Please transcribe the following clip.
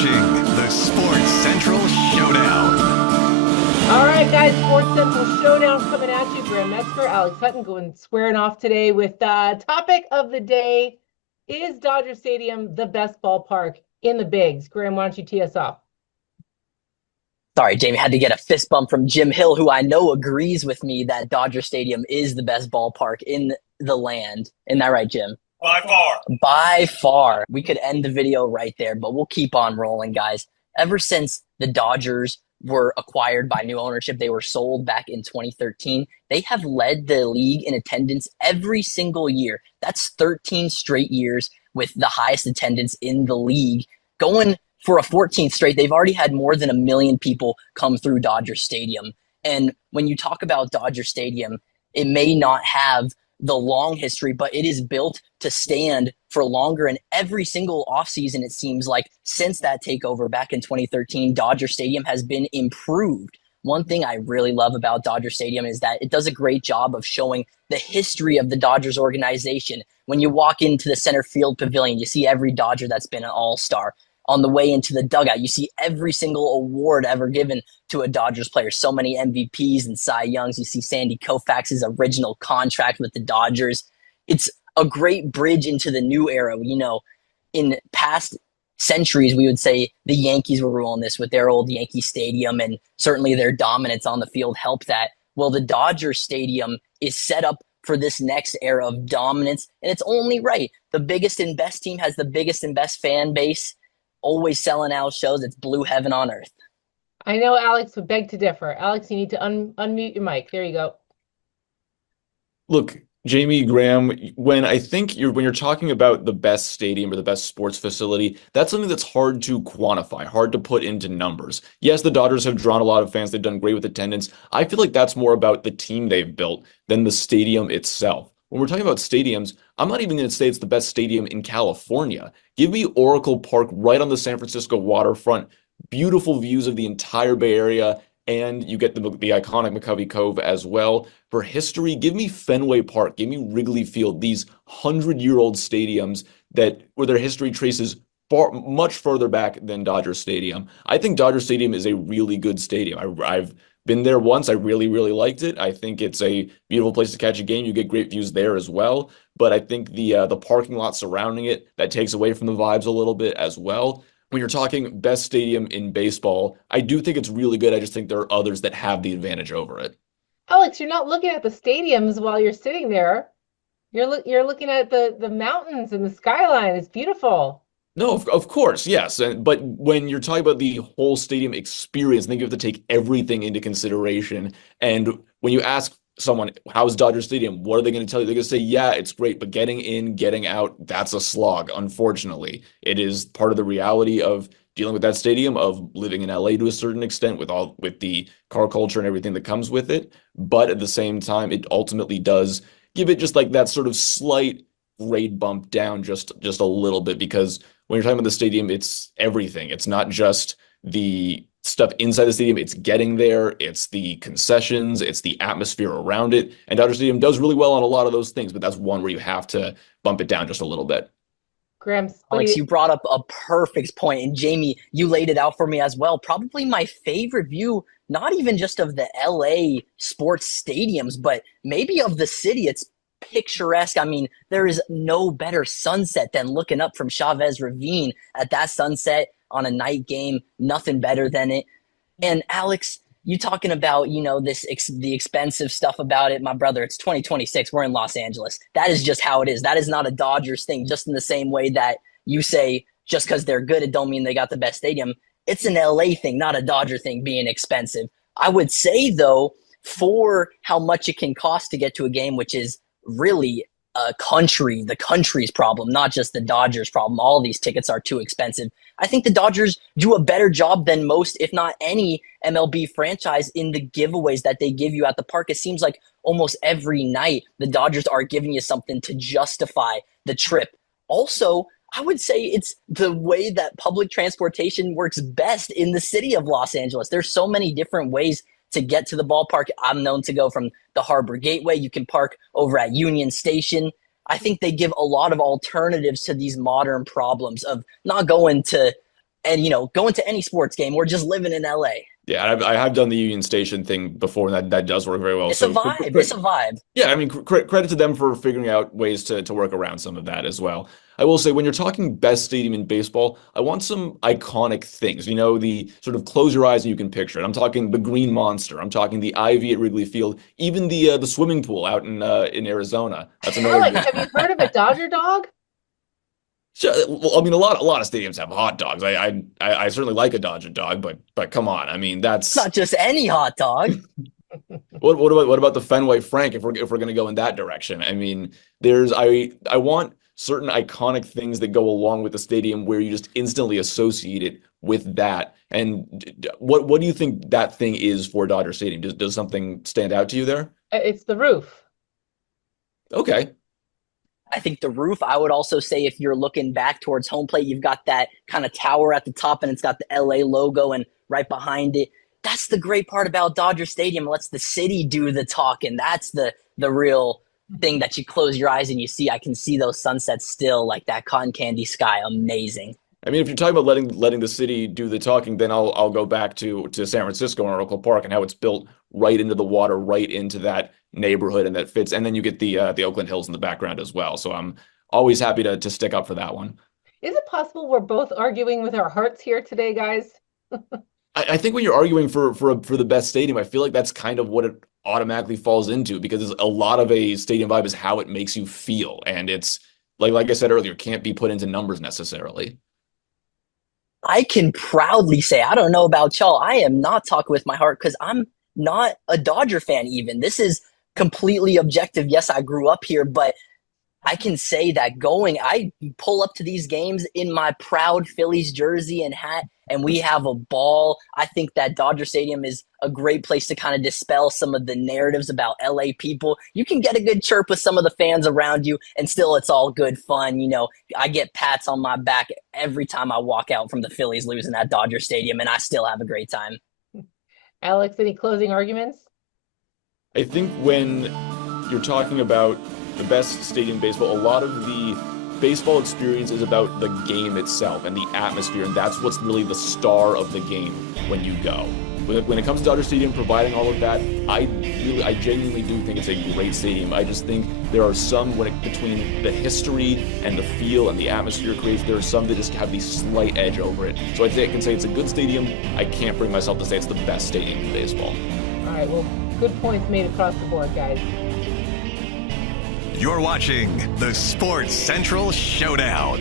watching the Sports Central Showdown. All right, guys, Sports Central Showdown coming at you. Graham Metzker, Alex Hutton going squaring off today with topic of the day. Is Dodger Stadium the best ballpark in the bigs? Graham, why don't you tee us off? Sorry, Jamie, had to get a fist bump from Jim Hill, who I know agrees with me that Dodger Stadium is the best ballpark in the land. Isn't that right, Jim? By far. By far. We could end the video right there, but we'll keep on rolling, guys. Ever since the Dodgers were acquired by new ownership, they were sold back in 2013, they have led the league in attendance every single year. That's 13 straight years with the highest attendance in the league. Going for a 14th straight, they've already had more than 1 million people come through Dodger Stadium. And when you talk about Dodger Stadium, it may not have the long history, but it is built to stand for longer. And every single offseason, it seems like since that takeover back in 2013, Dodger Stadium has been improved. One thing I really love about Dodger Stadium is that it does a great job of showing the history of the Dodgers organization. When you walk into the center field pavilion, you see every Dodger that's been an all-star. On the way into the dugout, you see every single award ever given to a Dodgers player. So many MVPs and Cy Youngs. You see Sandy Koufax's original contract with the Dodgers. It's a great bridge into the new era. You know, in past centuries, we would say the Yankees were ruling this with their old Yankee Stadium, and certainly their dominance on the field helped that. Well, the Dodger Stadium is set up for this next era of dominance, and it's only right. The biggest and best team has the biggest and best fan base, always selling out shows. It's blue heaven on earth. I know Alex would beg to differ. Alex, you need to unmute your mic. There you go. Look, Jamie, Graham, when you're talking about the best stadium or the best sports facility, that's something that's hard to quantify, hard to put into numbers. Yes, the Dodgers have drawn a lot of fans. They've done great with attendance. I feel like that's more about the team they've built than the stadium itself. When we're talking about stadiums, I'm not even going to say it's the best stadium in California. Give me Oracle Park right on the San Francisco waterfront, beautiful views of the entire Bay Area, and you get the iconic McCovey Cove as well. For history, give me Fenway Park, give me Wrigley Field, these 100-year-old stadiums where their history traces much further back than Dodger Stadium. I think Dodger Stadium is a really good stadium. I've been there once. I really, really liked it. I think it's a beautiful place to catch a game. You get great views there as well. But I think the parking lot surrounding it, that takes away from the vibes a little bit as well. When you're talking best stadium in baseball, I do think it's really good. I just think there are others that have the advantage over it. Alex, you're not looking at the stadiums while you're sitting there. You're looking at the mountains and the skyline. It's beautiful. No, of course, yes. But when you're talking about the whole stadium experience, I think you have to take everything into consideration. And when you ask someone, how's Dodger Stadium? What are they going to tell you? They're going to say, yeah, it's great, but getting in, getting out, that's a slog, unfortunately. It is part of the reality of dealing with that stadium, of living in LA to a certain extent with the car culture and everything that comes with it. But at the same time, it ultimately does give it just like that sort of slight grade bump down just a little bit, because when you're talking about the stadium, it's everything. It's not just the stuff inside the stadium, it's getting there, it's the concessions, it's the atmosphere around it. And Dodger Stadium does really well on a lot of those things, but that's one where you have to bump it down just a little bit. Graham, Alex, you brought up a perfect point, and Jamie, you laid it out for me as well. Probably my favorite view, not even just of the LA sports stadiums, but maybe of the city. It's picturesque. I mean, there is no better sunset than looking up from Chavez Ravine at that sunset on a night game. Nothing better than it. And Alex, you talking about, the expensive stuff about it. My brother, it's 2026. We're in Los Angeles. That is just how it is. That is not a Dodgers thing, just in the same way that you say just because they're good, it don't mean they got the best stadium. It's an LA thing, not a Dodger thing being expensive. I would say, though, for how much it can cost to get to a game, which is really the country's problem, not just the Dodgers' problem. All these tickets are too expensive. I think the Dodgers do a better job than most, if not any, MLB franchise in the giveaways that they give you at the park. It seems like almost every night the Dodgers are giving you something to justify the trip. Also, I would say it's the way that public transportation works best in the city of Los Angeles. There's so many different ways to get to the ballpark. I'm known to go from the Harbor Gateway. You can park over at Union Station. I think they give a lot of alternatives to these modern problems of not going to and going to any sports game or just living in LA. Yeah, I have done the Union Station thing before, and that does work very well. It's a vibe. It's a vibe. Yeah, I mean, credit to them for figuring out ways to work around some of that as well. I will say, when you're talking best stadium in baseball, I want some iconic things. The sort of close your eyes and you can picture it. I'm talking the Green Monster. I'm talking the Ivy at Wrigley Field. Even the swimming pool out in Arizona. That's another. Alex, have you heard of a Dodger dog? Sure, well, I mean, a lot of stadiums have hot dogs. I certainly like a Dodger dog, but come on. I mean, that's It's not just any hot dog. What about the Fenway Frank if we're going to go in that direction? I mean, I want certain iconic things that go along with the stadium where you just instantly associate it with that. And what do you think that thing is for Dodger Stadium? Does something stand out to you there? It's the roof. Okay. I think the roof. I would also say, if you're looking back towards home plate, you've got that kind of tower at the top and it's got the LA logo, and right behind it, that's the great part about Dodger Stadium. It lets the city do the talking. That's the real thing that you close your eyes and you see. I can see those sunsets still, like that cotton candy sky. Amazing. I mean, if you're talking about letting the city do the talking, then I'll go back to San Francisco and Oracle Park and how it's built right into the water, right into that neighborhood, and that fits. And then you get the Oakland Hills in the background as well. So I'm always happy to stick up for that one. Is it possible we're both arguing with our hearts here today, guys? I think when you're arguing for the best stadium, I feel like that's kind of what it automatically falls into, because a lot of a stadium vibe is how it makes you feel, and it's like I said earlier, can't be put into numbers necessarily. I can proudly say, I don't know about y'all, I am not talking with my heart because I'm not a Dodger fan even. This is completely objective. Yes, I grew up here, but I can say that I pull up to these games in my proud Phillies jersey and hat, and we have a ball. I think that Dodger Stadium is a great place to kind of dispel some of the narratives about LA people. You can get a good chirp with some of the fans around you, and still it's all good fun. I get pats on my back every time I walk out from the Phillies losing at Dodger Stadium, and I still have a great time. Alex, any closing arguments? I think when you're talking about the best stadium in baseball, a lot of the baseball experience is about the game itself and the atmosphere, and that's what's really the star of the game when you go. When it comes to Dodger Stadium providing all of that, I genuinely do think it's a great stadium. I just think there are some, between the history and the feel and the atmosphere it creates, there are some that just have the slight edge over it. So I can say it's a good stadium. I can't bring myself to say it's the best stadium in baseball. All right, well, good points made across the board, guys. You're watching the Sports Central Showdown.